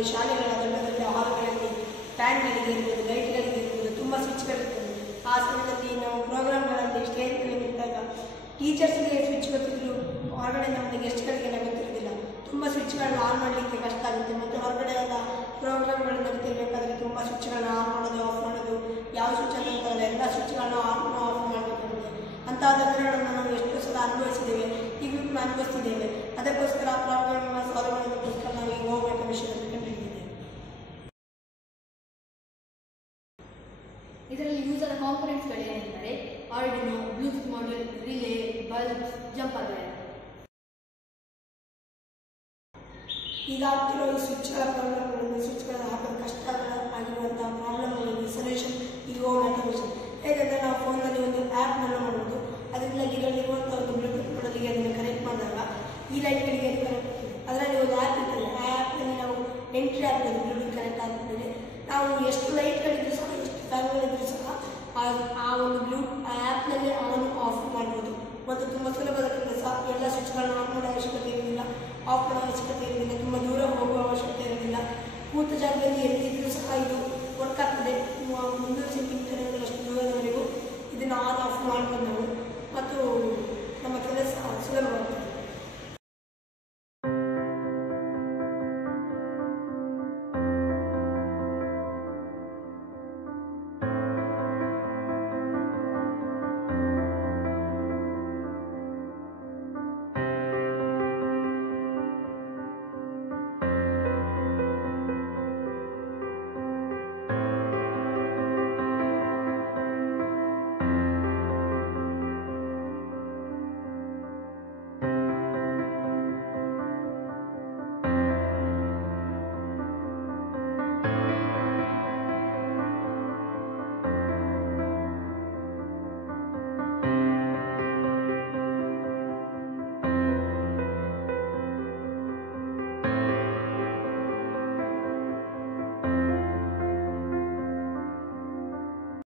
ನಮ್ಮಲ್ಲಿ ಶಾಲೆಗಳ ದೊಡ್ಡ ದೊಡ್ಡ ಹಾಲ್ಗಳಲ್ಲಿ ಫ್ಯಾನ್ಗಳಿಗೆ ಇರ್ಬೋದು, ಲೈಟ್ಗಳಿಗೆ ಇರ್ಬೋದು, ತುಂಬ ಸ್ವಿಚ್ಗಳಿರ್ತದೆ. ಆ ಸಮಯದಲ್ಲಿ ನಾವು ಪ್ರೋಗ್ರಾಮ್ಗಳಲ್ಲಿ ಸ್ಟೇಜ್ನಲ್ಲಿ ನಿಂತಾಗ ಟೀಚರ್ಸ್ಗೆ ಸ್ವಿಚ್ ಗೊತ್ತಿದ್ರು ಹೊರಗಡೆ ನಮಗೆ ಗೆಸ್ಟ್ಗಳಿಗೆಲ್ಲ ಗೊತ್ತಿರೋದಿಲ್ಲ. ತುಂಬ ಸ್ವಿಚ್ಗಳನ್ನ ಆನ್ ಮಾಡಲಿಕ್ಕೆ ಕಷ್ಟ ಆಗುತ್ತೆ. ಮತ್ತು ಹೊರಗಡೆ ಎಲ್ಲ ಪ್ರೋಗ್ರಾಮ್ಗಳು ನಡೀತಿರ್ಬೇಕಾದ್ರೆ ತುಂಬ ಸ್ವಿಚ್ಗಳನ್ನ ಆನ್ ಮಾಡೋದು, ಆಫ್ ಮಾಡೋದು, ಯಾವ ಸ್ವಿಚ್ ಅಂತ ಗೊತ್ತಾಗಲ್ಲ, ಎಲ್ಲ ಸ್ವಿಚ್ಗಳನ್ನ ಆನ್ ಆಫ್ ಮಾಡಬೇಕಾಗುತ್ತೆ. ಅಂತಹ ತೊಂದರೆಗಳನ್ನು ನಾವು ಎಷ್ಟು ಸಲ ಅನುಭವಿಸಿದ್ದೇವೆ, ಈಗಲೂ ಕೂಡ ಅನುಭವಿಸ್ತಿದ್ದೇವೆ. ಅದಕ್ಕೋಸ್ಕರ ಆ ಪ್ರಾಬ್ಲಮ್ನ ಸಾಲ್ವ್ ಮಾಡೋದಕ್ಕೋಸ್ಕರ ನಾವು ಈಗ ಹೋಗ್ಬೇಕು ವಿಷಯದಲ್ಲಿ ಕಂಡುಹಿಡಿದಿದ್ದೇವೆ. ಇದರಲ್ಲಿ ಯೂಸ್ ಆದ ಕಾಂಪೊನೆಂಟ್ಸ್ಗಳು ಏನೆಂದರೆ Arduino, Bluetooth module, relay, bulb, jumper wire. ಈಗ ಆಗ್ತಿರೋ ಈ ಸ್ವಿಚ್ಗಳ ಪ್ರಾಬ್ಲಮ್ಗಳನ್ನು, ಸ್ವಿಚ್ಗಳನ್ನು ಹಾಕೋದು ಕಷ್ಟ ಆಗಿರುವಂತಹ ಪ್ರಾಬ್ಲಮ್ಗಳಿಗೆ ಸೊಲ್ಯೂಷನ್ ಈ ಹೋಮ್ ಆಟೋಮೇಷನ್. ಹೇಗೆಂದರೆ ನಾವು ಫೋನ್ನಲ್ಲಿ ಒಂದು ಆ್ಯಪ್ನನ್ನು ಮಾಡೋದು, ಅದರಿಂದ ಇದರಲ್ಲಿರುವಂಥ ಒಂದು ಬ್ಲೂಟೂತ್ ಮಾಡಲಿಗೆ ಅದನ್ನು ಕನೆಕ್ಟ್ ಮಾಡಿದಾಗ ಈ ಲೈಟ್ಗಳಿಗೆ ಅದು ಕನೆಕ್ಟ್ ಆಗ್ತದೆ. ಅದರಲ್ಲಿ ಒಂದು ಆ್ಯಪ್ ಇರ್ತದೆ, ಆ ಆ್ಯಪ್ನಲ್ಲಿ ನಾವು ಎಂಟ್ರಿ ಆಗ್ತದೆ. ಬ್ಲೂಟೂತ್ ಕನೆಕ್ಟ್ ಆದಮೇಲೆ ನಾವು ಎಷ್ಟು ಲೈಟ್ಗಳಿದ್ರು ಸಹ, ಎಷ್ಟು ಫ್ಯಾನ್ಗಳಿದ್ರು ಸಹ ಆ ಒಂದು ಆ್ಯಪ್ನಲ್ಲಿ ಆನ್ ಆಫ್ ಮಾಡ್ಬೋದು. ಮತ್ತು ತುಂಬ ಸುಲಭದ ಕೆಲಸ. ಎಲ್ಲ ಸ್ವಿಚ್ಗಳನ್ನ ಆನ್ ಮಾಡೋ ಅವಶ್ಯಕತೆ ಇರೋದಿಲ್ಲ, ಆಫ್ ಮಾಡೋ ಅವಶ್ಯಕತೆ ಇರೋದಿಲ್ಲ, ತುಂಬ ದೂರ ಹೋಗುವ ಅವಶ್ಯಕತೆ ಇರೋದಿಲ್ಲ. ಕೂತ ಜಾಗದಲ್ಲಿ ಎಲ್ಲಿದ್ದರೂ ಸಹ ಇದು ವರ್ಕ್ ಆಗ್ತದೆ. 300 ಸೆಂಟಿಮೀಟರ್ಗಳಷ್ಟು ದೂರದವರೆಗೂ ಇದನ್ನು ಆನ್ ಆಫ್ ಮಾಡ್ಬೋದು ನಾವು, ಮತ್ತು ನಮ್ಮ ಕೆಲಸ ಸುಲಭವಾಗ್ತದೆ.